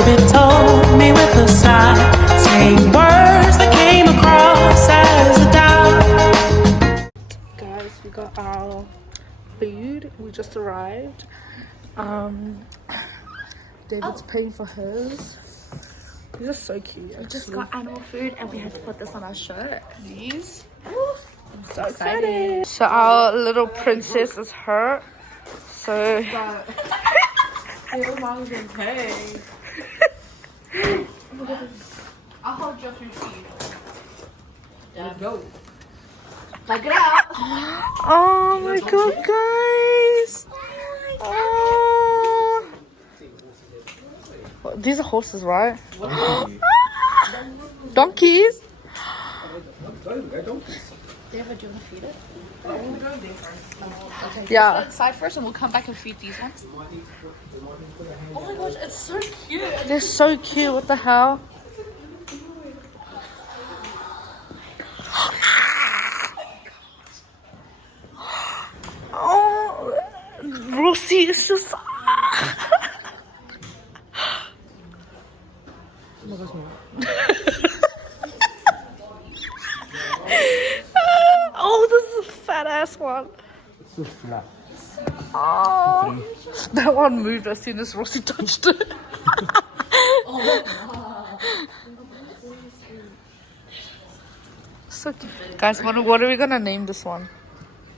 David told me with a sigh, saying words that came across as a doubt. Guys, we got our food. We just arrived. David's paying for hers. These are so cute. We just got animal food and we had to put this on our shirt. These. I'm so excited. So our little princess is her. So Your mom's been paying. I'll hold your food for you. Let's go. Like it out. oh my god, guys. Oh. These are horses, right? Donkeys. David, do you want to feed it? Okay. Yeah. Go inside first and we'll come back and feed these ones. Oh my gosh, it's so cute. They're so cute. What the hell? Oh, Rosie is just. Oh, this is a fat ass one. It's so flat. Oh, that one moved as soon as Rosie touched it. So cute. Guys, what are we gonna name this one?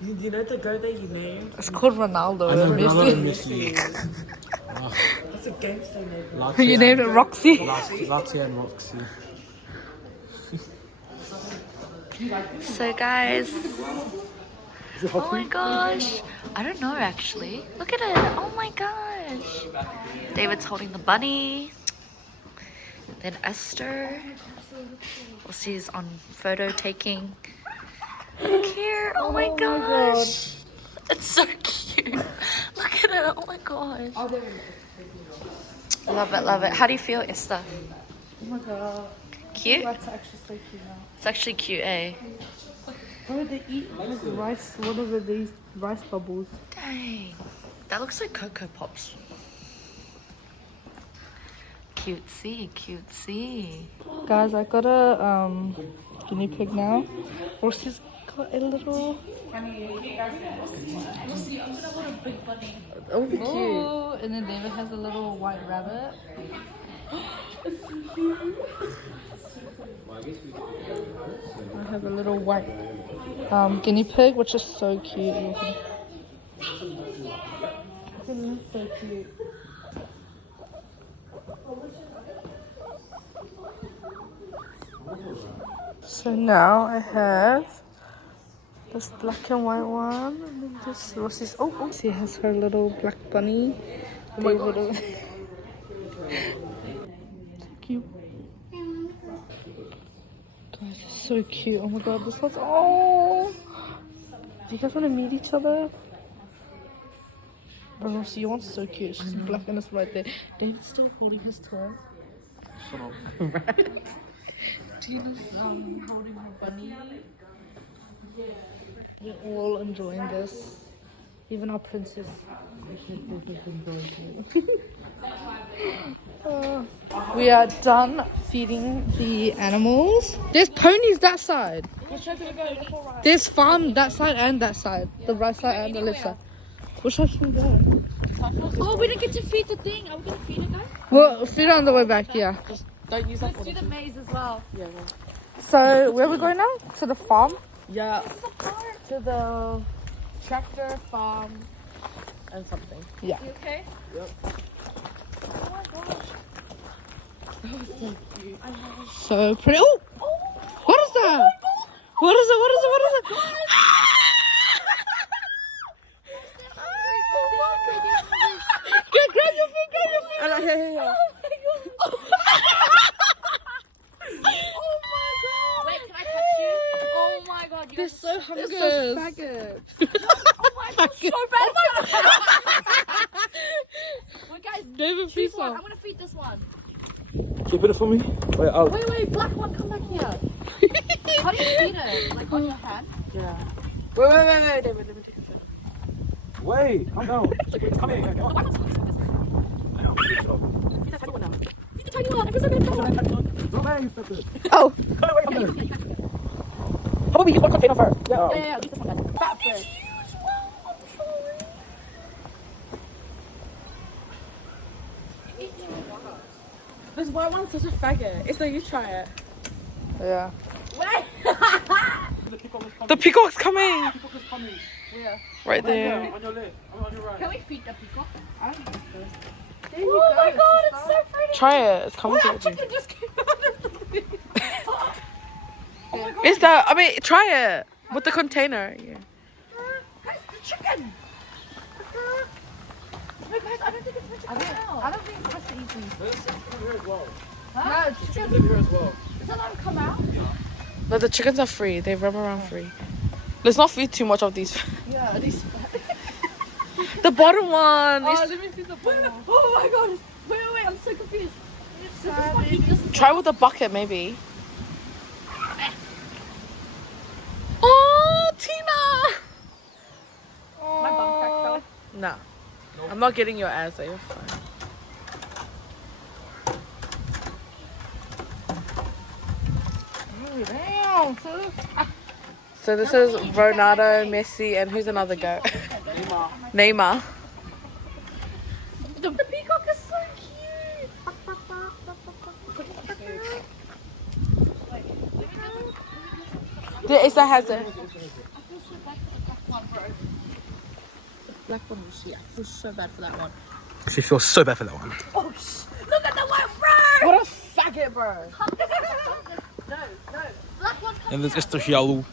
You know the girl that you named? It's called Ronaldo. I know Ronaldo and Messi. Messi. That's a gangster name. You named it Roxy. Latia and Roxy. So guys, oh my gosh, I don't know actually. Look at it, oh my gosh. David's holding the bunny. Then Esther. Rosie's on photo taking. Look here, oh my gosh. It's so cute. Look at it, oh my gosh. Love it, love it. How do you feel, Esther? Oh my god. Cute? That's actually so cute now. It's actually cute, eh? What do they eat? Like rice. What are these rice bubbles? Dang. That looks like Cocoa Pops. Cutesy, cutesy. Guys, I got a guinea pig now. Rosie's got a little. Oh, cute. Oh, and then David has a little white rabbit. I have a little white guinea pig, which is so cute. It's so cute. So now I have this black and white one, and then this Rosie's. Oh, she has her little black bunny. Oh my god. Cute. Guys, it's so cute. Oh my god, this one's. Oh! Do you guys want to meet each other? But Rosie, your one's so cute. She's black and it's right there. David's still holding his toy. Shut up. Tina's holding her bunny. We're all enjoying this. Even our princess. We are done feeding the animals. There's ponies that side. There's farm that side and that side. The right side and the left side. Which side should we go? Oh, we didn't get to feed the thing. Are we going to feed it now? We'll feed it on the way back, yeah. Don't use that Let's do the maze as well. Yeah. So, where are we going now? To the farm? Yeah. To the Tractor, farm, and something. Yeah. You okay? Yep. Oh my gosh. So pretty. Oh! What is that? What is it? What is it? What is it? Grab your food, grab your food. Yeah. Wait, can I touch you? Oh my god. You They're guys so hungry. Faggot. Oh my god, so bad. Wait, guys, David, choose feed one. some. I'm gonna feed this one. Can you put it for me? Wait, I'll. Wait, black one, come back here. How do you feed it? Like on your hand? Yeah. Wait, David, let me take a photo. Wait, calm down. Come here. The white one's Feed that faggot one now. Oh. How about we use one container first? Yeah. Yeah, this one. Fat fish. This white one's such a faggot. It's like you try it. Yeah. Wait. The peacock's coming. Peacock is coming. Right there. On your left. On your right. Can we feed the peacock? Oh my god, it's so pretty. Try it. It's coming towards you. Chicken just came out of the thing. It's that. I mean, try it with the container. Yeah. Guys, the chicken. Wait, guys, I don't think it's meant to come out. I don't think it's supposed to eat these. There's chicken here as well. Huh? Chicken in here as well. Does that not come out? But the chickens are free. They roam around free. Let's not feed too much of these. Yeah, these. The bottom one. Oh, let me see the bottom. Oh my god. Wait, I'm so confused. Does this one eat this? Try with a bucket, maybe. Oh, Tina! My bum crack fell. No. I'm not getting your ass. You're fine. Oh, damn, sis. So this is Ronaldo, Messi, and who's another goat? Neymar. The peacock is so cute. Yeah, Issa has it. Black one was sweet. I feel so bad for that one. She feels so bad for that one. Oh, look at the one, bro. What a faggot, bro. No. Black one's coming. And there's Esther Hialu.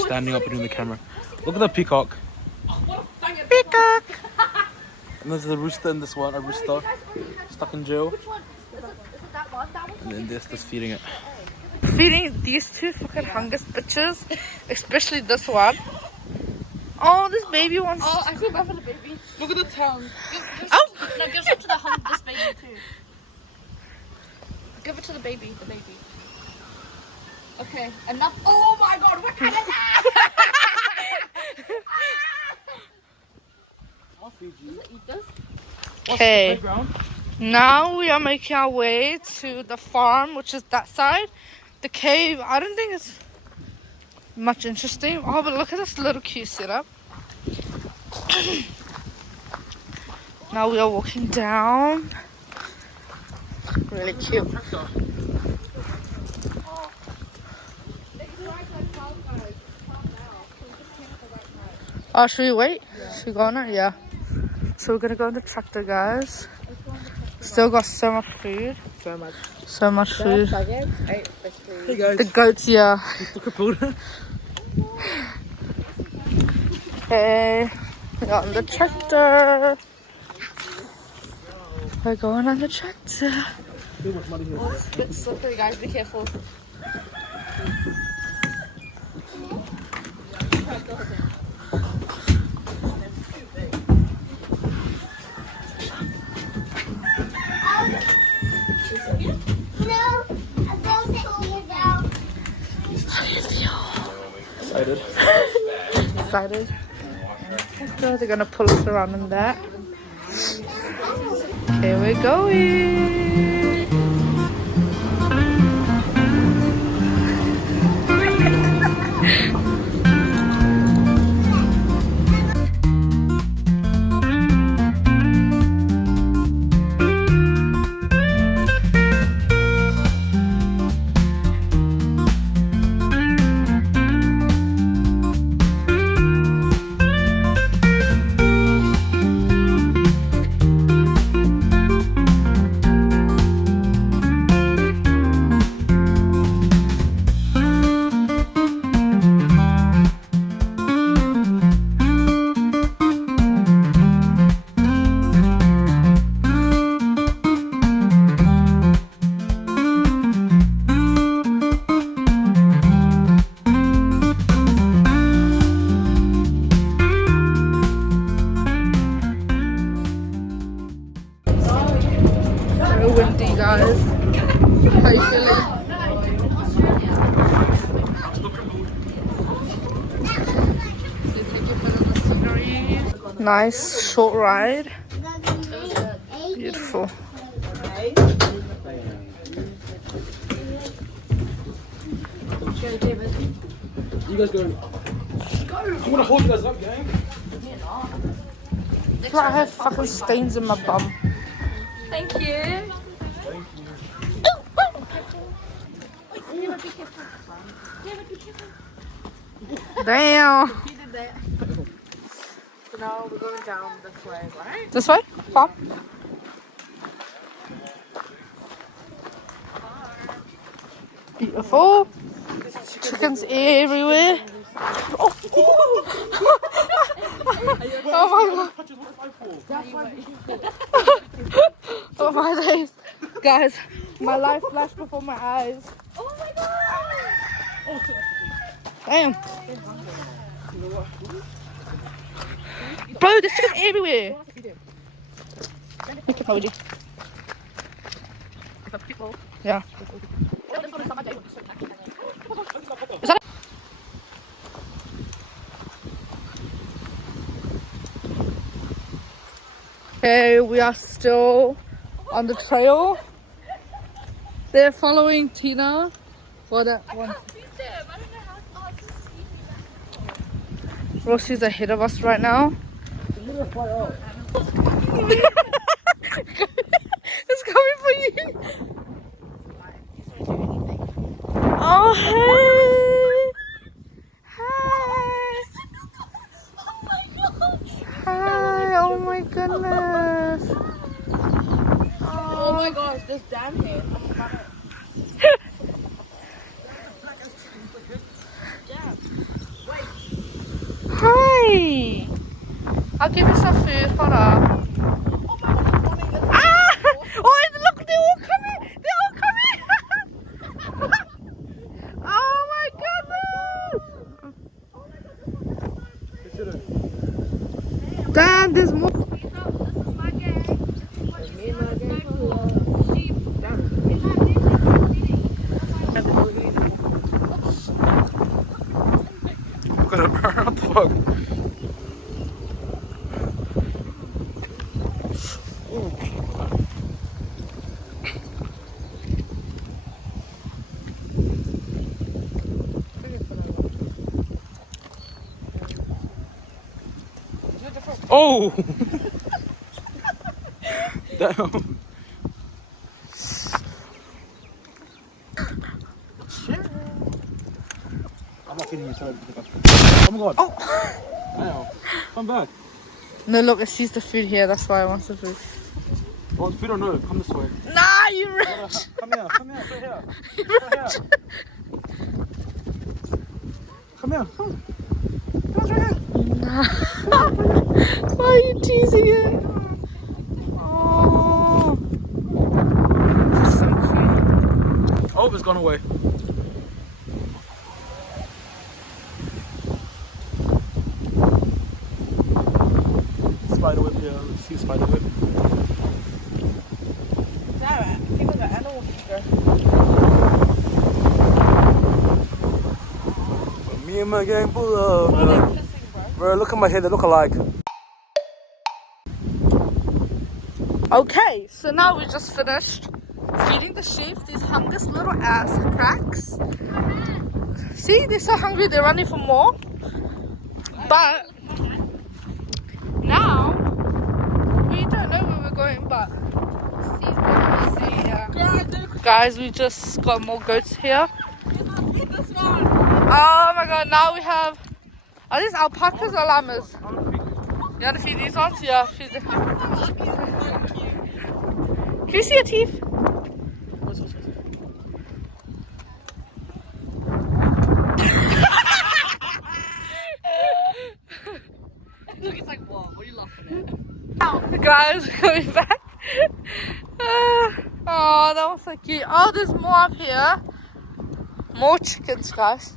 Standing up between the camera. Look at the peacock. What a faggot. Peacock. And there's a rooster in this one, a rooster stuck in jail. Which one? Is it that one? That one's And then there's this feeding it. Feeding these two fucking hungus bitches, especially this one. Oh, this baby one's. Oh, I feel bad for the baby. Look at the tongue. Oh. No, give it to the this baby too. Give it to the baby. Okay, enough. Oh my god, what kind of that? I'll feed you. Does it eat this? Okay. Playground? Now we are making our way to the farm, which is that side. The cave, I don't think it's much interesting. Oh, but look at this little cute setup. Now we are walking down. Really cute. Oh, should we wait? Should we go on it? Yeah. So we're gonna go on the tractor, guys. Still got so much food. So much food. Hey guys. The goats, yeah. Look at Paul. Okay. We're on the tractor. We're going on the tractor. It's a bit slippery, guys. Be careful. Excited. Excited. So they're gonna pull us around in that. Here we're going. Very windy, guys. How you feeling? Nice short ride. Beautiful. You guys go. I'm gonna hold you guys up, gang. It's like I have fucking stains in my bum. Thank you. Damn. So now we're going down this way, right? This way? Farm? Beautiful. Chickens everywhere. Oh, oh my god. Oh my days. Guys, my life flashed before my eyes. Oh my god. Damn. Bro, there's chickens everywhere. Look at how yeah. Is that okay, we are still on the trail. They're following Tina. Well, that one. Rossi's ahead of us right now. It's coming for you. Oh, hey. Hi. Hi. Oh my goodness. Oh my gosh, this damn here. Hi. I'll give you some food. Hold on. Ah! Oh, look, they're all coming. They're all coming. Oh my goodness. Damn, there's more. What the fuck? Oh! Damn. I'm not kidding you, sorry. Oh my god. Oh! Damn. Come back. No, look, it sees the food here. That's why I want the food. Want food or no? Come this way. Nah, you rich. Come here, straight here. Straight here. Come here, come. Come straight here. Nah. Why are you teasing it? Oh. So cute. Oh, it's gone away. Spider whip here. Let's see spider whip. Damn it. People got animal feeder. Me and my gang pull up. Bro, look at my head, they look alike. Okay, so now we just finished feeding the sheep these hungry little ass cracks. See, they're so hungry, they're running for more. But now we don't know where we're going, but guys, we just got more goats here. Oh my god, now we have, are these alpacas or llamas? You want to feed these ones? Yeah, feed them. Can you see your teeth? Look, it's like, whoa, what are you laughing at? Guys, coming back. Oh, that was so cute. Oh, there's more up here. More chickens, guys.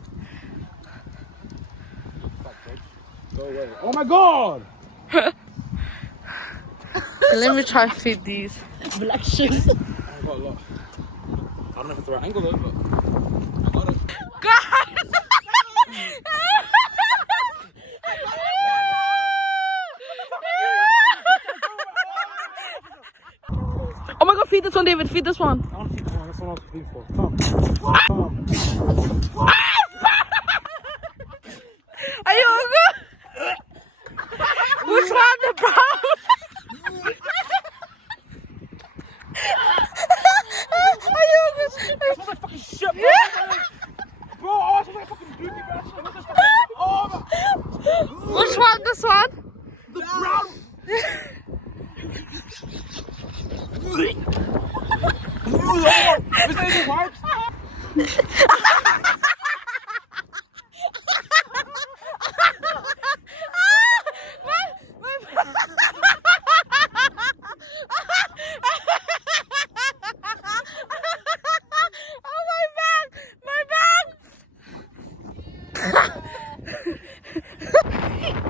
Go away. Oh my god! Let me try to feed these. Black shoes. I got a lot. I don't know if it's the right angle though, but I got it. Guys! Oh my god, feed this one, David. Feed this one. I want to feed this one. That's what I was feeding for. Come. Come. Is that even wipes?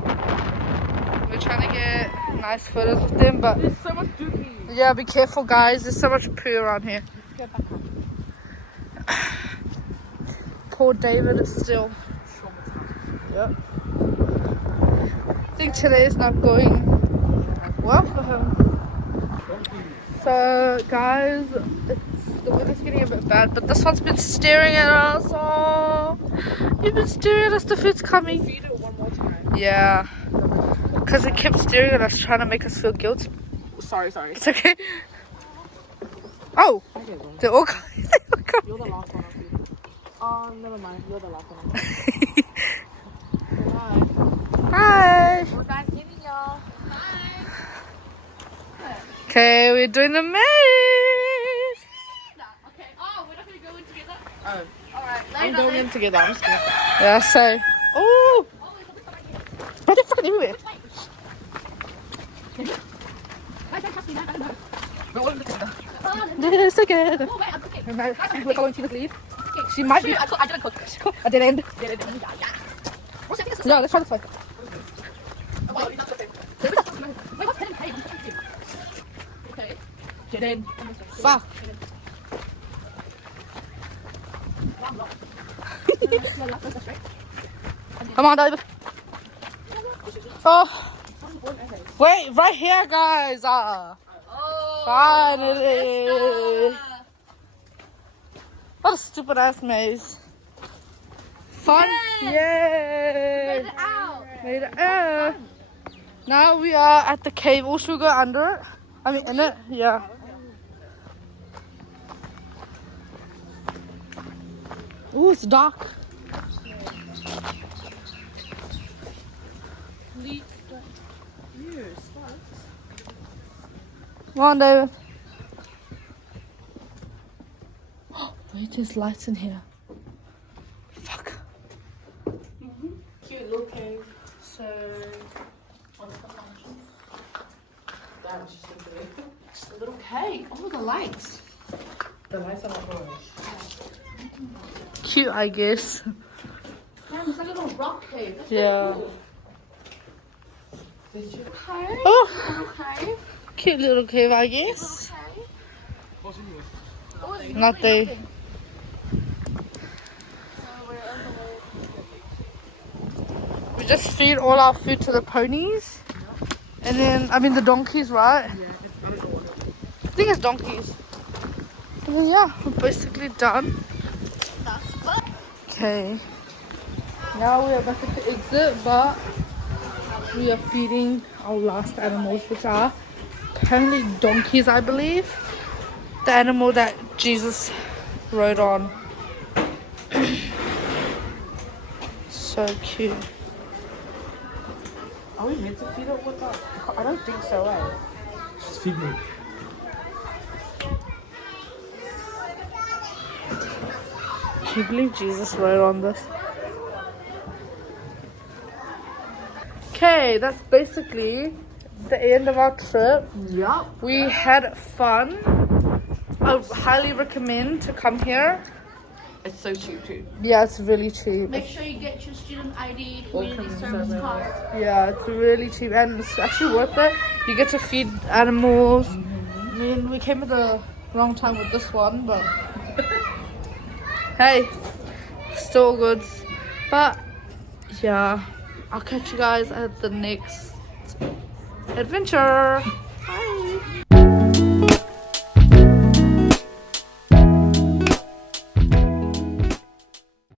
We're trying to get nice photos of them, but There's so much doopy. yeah, be careful, guys. There's so much poo around here. Poor David is still. Yep. I think today is not going well for him. So, guys, the weather's getting a bit bad, but this one's been staring at us. Oh, you've been staring at us. The food's coming. Feed it one more time. Yeah, because it kept staring at us, trying to make us feel guilty. Sorry. It's okay. Oh, they're all coming. You're the last one. Oh, never mind. You're the last one. Hi. We're back in, y'all. Okay, we're doing the maze. Okay. Oh, we're not gonna go in together. Oh, Alright, I'm going in together. I'm just kidding. Yeah, so. Oh, why the fucking everywhere? Yes, together. Oh, wait, I'm cooking. We're following Tina's lead. She might be. I didn't cook. I did end. What's that? Yeah, let's try this way. Wait, what's hidden? Hey, okay. Get in. Fuck. Come on, David. Oh. Wait, right here, guys. Finally. What a stupid ass maze. Fun. Yay. Made it out. Now we are at the cave. Or should we go under it? I mean, in it? Yeah. Ooh, it's dark. Come on, David. Wait, there's lights in here. Fuck. Cute little cave. So, What's the function? That was just a little cave. Oh, the lights. The lights are not going. cute, I guess. Damn, it's like a little rock cave. That's Yeah. cool. Did you? Okay. Oh, Okay. cute little cave, I guess. Okay. What's in here? Oh, it's Not really the. nothing. So we're on the way. We just feed all our food to the ponies. And then, I mean the donkeys, right? Yeah, it's, I don't know what it is. I think it's donkeys. And then, yeah, we're basically done. That's fun. Okay. Now we are about to exit, but we are feeding our last animals, which are apparently donkeys, I believe. The animal that Jesus rode on. So cute. Are we meant to feed it with that? I don't think so, eh? Just feed me. Can you believe Jesus rode on this? Okay, that's basically the end of our trip. Yup. We had fun. I highly recommend to come here. It's so cheap too. Yeah, it's really cheap. Make sure you get your student ID, Welcome community to service the- card. Yeah, it's really cheap and it's actually worth it. You get to feed animals. I mean, we came at the wrong time with this one, but hey, still good. But yeah, I'll catch you guys at the next adventure.